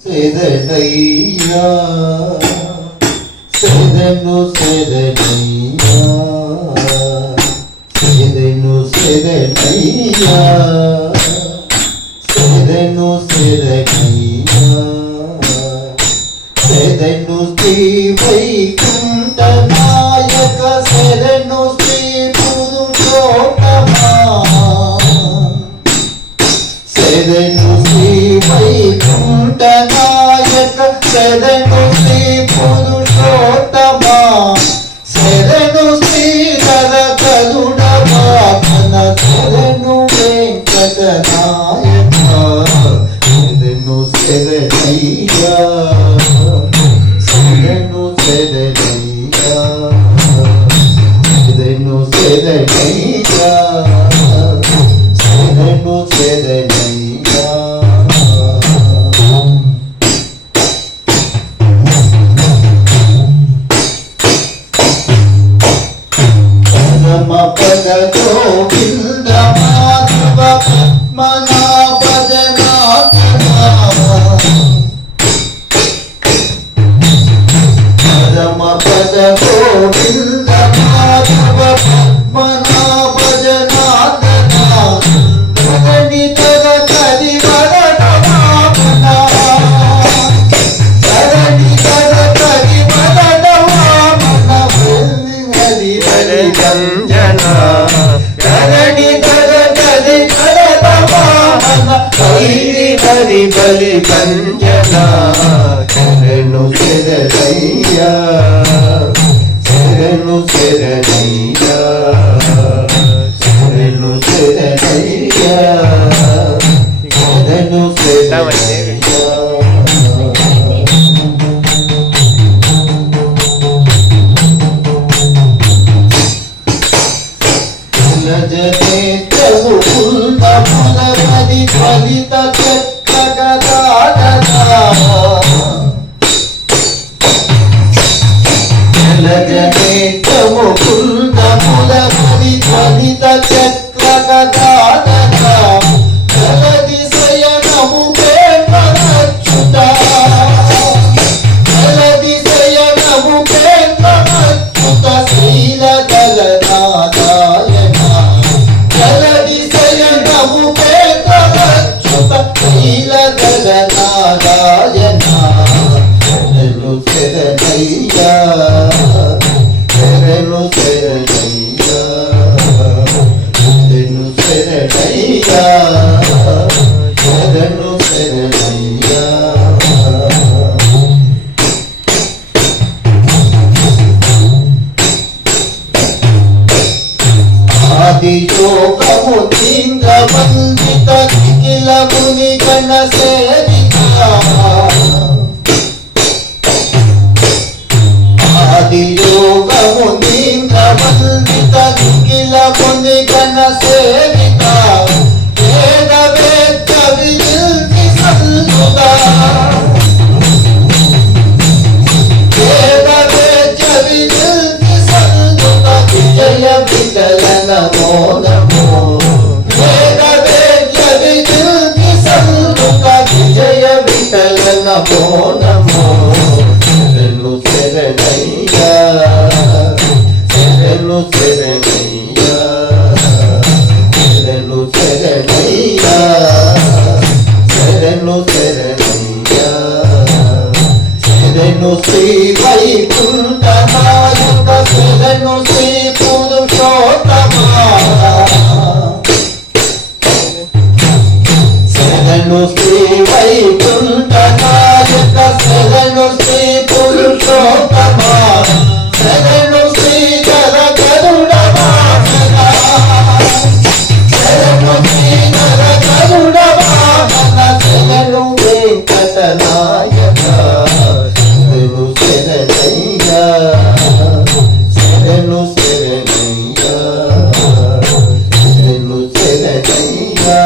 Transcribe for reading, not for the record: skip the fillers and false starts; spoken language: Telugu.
సెదనయ్యా సెదను సెదనయ్యా సెదను సెదనయ్యా సెదను సెదనయ్యా సెదను శ్రీ వైకుంఠ నాయక సెదను శ్రీ పురుషోత్తమా సెదను శ్రీ వైకుంఠ నాయక సెదను శ్రీ పురుషోత్తమా సెదను శ్రీ ధరధరుడ వామన సెదను వెంకట నాయక సెదను సెదనయ్యా సెదను సెదనయ్యా సెదను సెదనయ్యా సెదను సెదనయ్యా పరమ పద గోవింద మాధవ పద్మనాభ పరమ పద గోవింద మాధవ పద్మనాభ జనార్దన ధరణిధర కరి వరద వామన ధరణిధర కరి వరద వామన హరి హరి గంజన ధరణిధర కరి వరద వామన హరి హరి బలి గంజన శరణు శరణయ్యా శరణు శరణయ్యా శరణు శరణయ్యా శరణు శరణయ్యా జనేత్రము పుల్కముల పది ఫలిత జనేత్రము పుల్కముల పది ఫలిత చక్రగదాదన జలది శయనము ప్రేమనచ్యుత జలది శయనము ప్రేమనచ్యుత శ్రీలదలనాదాయన జలది శయనము ప్రేమనచ్యుత శ్రీలదలనాదాయన శరణు శరణయ్యా శరణు శరణయ్యా శరణు శరణయ్యా శరణు శరణయ్యా ఆది యోగము తీంద్ర వందిత నిఖిల ముని గణ సేవిత ఆది యోగము తీంద్ర వందిత నిఖిల ముని గణ సేవిత వేద వేద వినిల్తి సంయుత వేద వేద వినిల్తి సంయుత విజయ విఠల నమో నమో వేద వేద వినిల్తి సంయుత విజయ విఠల నమో నమో శరణు శరణయ్యా శరణు శరణయ్యా శరణు శరణయ్యా శరణు శరణయ్యా శరణు శ్రీ వైకుంఠ నాయక శరణు శ్రీ పురుషోత్తమా శరణు శ్రీ వైకుంఠ నాయక శరణు శ్రీ పురుషోత్తమా శరణు శ్రీ ధరధరుడ వామన శరణు శ్రీ ధరధరుడ వామన శరణు వెంకట నాయక శరణు శరణయ్యా శరణు శరణయ్యా శరణు శరణయ్యా